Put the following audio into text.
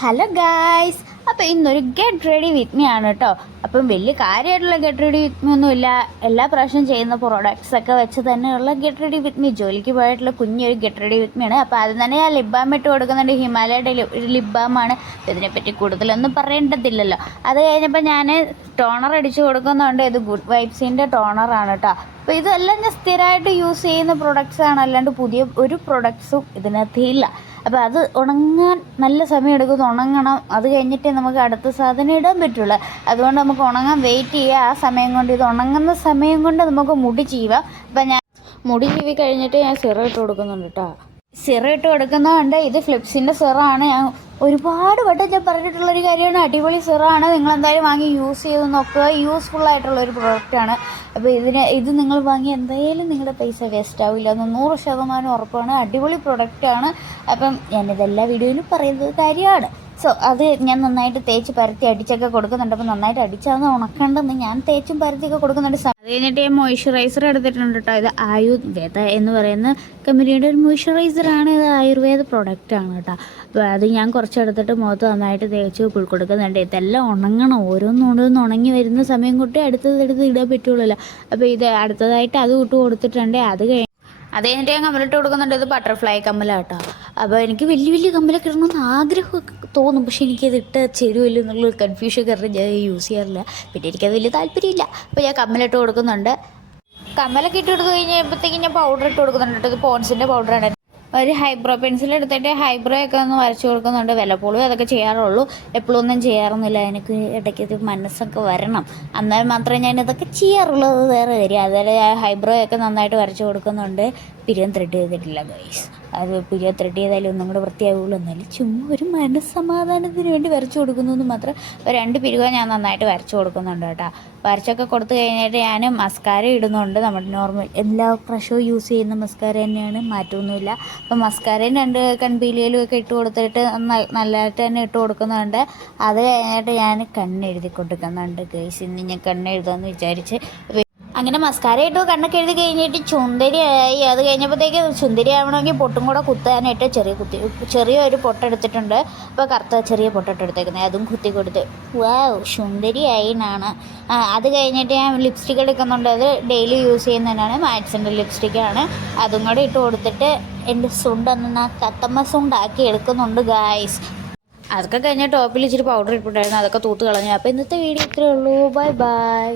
Hello guys, അപ്പോൾ ഇന്നൊരു get ready with me ആണ് കേട്ടോ. അപ്പം വലിയ കാര്യമായിട്ടുള്ള ഗെറ്റ് റെഡി വിത്ത് മീ ഒന്നുമില്ല. എല്ലാ പ്രാവശ്യം ചെയ്യുന്ന പ്രൊഡക്ട്സ് ഒക്കെ വെച്ച് തന്നെയുള്ള ഗെറ്റ് റെഡി വിത്ത് മീ, ജോലിക്ക് പോയിട്ടുള്ള കുഞ്ഞൊരു ഗെറ്റ് റെഡി വിത്ത് മീ ആണ്. അപ്പോൾ അത് തന്നെ ഞാൻ ലിപ് ബാം ഇട്ട് കൊടുക്കുന്നുണ്ട്. ഹിമാലയയുടെ ഒരു ലിപ് ബാമാണ്. ഇതിനെപ്പറ്റി കൂടുതലൊന്നും പറയേണ്ടതില്ലല്ലോ. അത് കഴിഞ്ഞപ്പോൾ ഞാൻ ടോണർ അടിച്ച് കൊടുക്കുന്നുണ്ട്. ഇത് ഗുഡ് വൈബ്സിൻ്റെ ടോണറാണ് കേട്ടോ. അപ്പോൾ ഇതെല്ലാം ഞാൻ സ്ഥിരമായിട്ട് യൂസ് ചെയ്യുന്ന പ്രൊഡക്ട്സാണ്, അല്ലാണ്ട് പുതിയ ഒരു പ്രൊഡക്ട്സും ഇതിനകത്ത് ഇല്ല. അപ്പോൾ അത് ഉണങ്ങാൻ നല്ല സമയം എടുക്കും, ഉണങ്ങണം. അത് കഴിഞ്ഞിട്ടേ നമുക്ക് അടുത്ത സാധനം ഇടാൻ പറ്റുള്ളൂ. അതുകൊണ്ട് നമുക്ക് ഉണങ്ങാൻ വെയിറ്റ് ചെയ്യുക. ആ സമയം കൊണ്ട്, ഇത് ഉണങ്ങുന്ന സമയം കൊണ്ട് നമുക്ക് മുടി ചീവാം. അപ്പം ഞാൻ മുടി ചീവി കഴിഞ്ഞിട്ട് ഞാൻ സിറം ഇട്ട് കൊടുക്കുന്നുണ്ട് കേട്ടോ. സിറം ഇട്ട് കൊടുക്കുന്നതുകൊണ്ട് ഇത് ഫ്ലിപ്സിൻ്റെ സിറമാണ്. ഞാൻ ഒരുപാട് വട്ടം ഞാൻ പറഞ്ഞിട്ടുള്ളൊരു കാര്യമാണ്. അടിപൊളി സിറമാണ്. നിങ്ങളെന്തായാലും വാങ്ങി യൂസ് ചെയ്ത് നോക്കുക. യൂസ്ഫുള്ളായിട്ടുള്ളൊരു പ്രൊഡക്റ്റാണ്. അപ്പോൾ ഇത് നിങ്ങൾ വാങ്ങി എന്തായാലും നിങ്ങളുടെ പൈസ വേസ്റ്റ് ആവില്ല എന്ന് 100% ഉറപ്പാണ്. അടിപൊളി പ്രൊഡക്റ്റാണ്. അപ്പം ഞാനിതെല്ലാ വീഡിയോയിലും പറയുന്നത് കാര്യമാണ്. സോ അത് ഞാൻ നന്നായിട്ട് തേച്ച് പരത്തി അടിച്ചൊക്കെ കൊടുക്കുന്നുണ്ട്. അപ്പോൾ നന്നായിട്ട് അടിച്ചാൽ ഉണക്കേണ്ടെന്ന് ഞാൻ തേച്ചും പരത്തിയൊക്കെ കൊടുക്കുന്നുണ്ട്. അത് കഴിഞ്ഞിട്ട് ഞാൻ മോയ്സ്ചറൈസർ എടുത്തിട്ടുണ്ട് കേട്ടോ. ഇത് ആയുർവേദ എന്ന് പറയുന്ന കമ്പനിയുടെ ഒരു മോയ്സ്ചറൈസറാണ്. ഇത് ആയുർവേദ പ്രൊഡക്റ്റാണ് കേട്ടോ. അപ്പോൾ അത് ഞാൻ കുറച്ചെടുത്തിട്ട് മുഖത്ത് നന്നായിട്ട് തേച്ച് കൊടുക്കുന്നുണ്ട്. ഇതെല്ലാം ഉണങ്ങണം. ഓരോന്നോരോന്ന് ഉണങ്ങി വരുന്ന സമയം കൊണ്ട് അടുത്തതെടുത്ത് ഇടാൻ പറ്റുള്ളൂ. അപ്പോൾ ഇത് അടുത്തതായിട്ട് അത് ഇട്ട് കൊടുത്തിട്ടുണ്ട്. അത് കഴിഞ്ഞിട്ട് ഞാൻ കമ്മലിട്ട് കൊടുക്കുന്നുണ്ട്. ഇത് ബട്ടർഫ്ലൈ കമ്മലാട്ടോ. അപ്പോൾ എനിക്ക് വലിയ വലിയ കമ്മലൊക്കെ ഇടണമെന്ന് ആഗ്രഹമൊക്കെ തോന്നും. പക്ഷേ എനിക്കത് ഇട്ട് ചേരുമല്ലോ എന്നുള്ള കൺഫ്യൂഷൻ കാരണം ഞാൻ യൂസ് ചെയ്യാറില്ല. പിന്നെ എനിക്കത് വലിയ താല്പര്യമില്ല. അപ്പോൾ ഞാൻ കമ്മലിട്ട് കൊടുക്കുന്നുണ്ട്. കമ്മലൊക്കെ ഇട്ട് കൊടുത്ത് കഴിഞ്ഞപ്പോഴത്തേക്കും ഞാൻ പൗഡർ ഇട്ട് കൊടുക്കുന്നുണ്ട്. ഇത് പോൺസിൻ്റെ പൗഡറാണ്. ഒരു ഹൈബ്രോ പെൻസിൽ എടുത്തിട്ട് ഹൈബ്രോ ഒക്കെ ഒന്ന് വരച്ച് കൊടുക്കുന്നുണ്ട്. വല്ലപ്പോഴും അതൊക്കെ ചെയ്യാറുള്ളൂ, എപ്പോഴും ഒന്നും ചെയ്യാറൊന്നുമില്ല. എനിക്ക് ഇടയ്ക്ക് മനസ്സൊക്കെ വരണം, എന്നാൽ മാത്രമേ ഞാൻ ഇതൊക്കെ ചെയ്യാറുള്ളൂ. അത് വേറെ കാര്യം. അതുപോലെ ഹൈബ്രോ ഒക്കെ നന്നായിട്ട് വരച്ച് കൊടുക്കുന്നുണ്ട്. പിരിയം ത്രെഡ് ചെയ്തിട്ടില്ല ഗൈസ്. അത് പിരിയം ത്രെഡ് ചെയ്താലും ഒന്നും കൂടെ വൃത്തിയാവുള്ളൂ. എന്നാലും ചുമ്മാ ഒരു മനസ്സമാധാനത്തിന് വേണ്ടി വരച്ച് കൊടുക്കുന്നു എന്ന് മാത്രം. 2 പിരിവ ഞാൻ നന്നായിട്ട് വരച്ച് കൊടുക്കുന്നുണ്ട് കേട്ടോ. വരച്ചൊക്കെ കൊടുത്തു കഴിഞ്ഞിട്ട് ഞാൻ മസ്കാര ഇടുന്നുണ്ട്. നമ്മുടെ നോർമൽ എല്ലാ പ്രാവശ്യവും യൂസ് ചെയ്യുന്ന മസ്കാര തന്നെയാണ്, മാറ്റമൊന്നുമില്ല. അപ്പം മസ്കാരയും 2 കൺപീലിയിലും ഒക്കെ ഇട്ട് കൊടുത്തിട്ട് നല്ലതായിട്ട് തന്നെ ഇട്ട് കൊടുക്കുന്നുണ്ട്. അത് കഴിഞ്ഞിട്ട് ഞാൻ കണ്ണെഴുതി കൊടുക്കുന്നുണ്ട് ഗൈസ്. ഇന്ന് ഞാൻ കണ്ണെഴുതാമെന്ന് വിചാരിച്ച് അങ്ങനെ മസ്കാര ഇട്ടു. കണ്ണൊക്കെ എഴുതി കഴിഞ്ഞിട്ട് ചുന്ദരിയായി. അത് കഴിഞ്ഞപ്പോഴത്തേക്ക് ചുന്ദരി ആവണമെങ്കിൽ പൊട്ടും കൂടെ കുത്താനായിട്ട് ചെറിയൊരു പൊട്ടെടുത്തിട്ടുണ്ട്. അപ്പോൾ കറുത്ത ചെറിയ പൊട്ടിട്ടെടുത്തേക്കുന്നത് അതും കുത്തി കൊടുത്ത് വാവ് സുന്ദരിയായി എന്നാണ്. അത് കഴിഞ്ഞിട്ട് ഞാൻ ലിപ്സ്റ്റിക്ക് എടുക്കുന്നുണ്ട്. അത് ഡെയിലി യൂസ് ചെയ്യുന്നതിനാണ്, മാക്സിൻ്റെ ലിപ്സ്റ്റിക്കാണ്. അതും കൂടെ ഇട്ട് കൊടുത്തിട്ട് എൻ്റെ സുണ്ടൊന്ന് തത്തമ്മ സുണ്ടാക്കി എടുക്കുന്നുണ്ട് ഗായ്സ്. അതൊക്കെ കഴിഞ്ഞ് ടോപ്പിൽ ഇച്ചിരി പൗഡർ ഇട്ടിട്ടുണ്ടായിരുന്നു, അതൊക്കെ തൂത്ത് കളഞ്ഞു. അപ്പോൾ ഇന്നത്തെ വീഡിയോ ഇത്രയേ ഉള്ളൂ. Bye bye.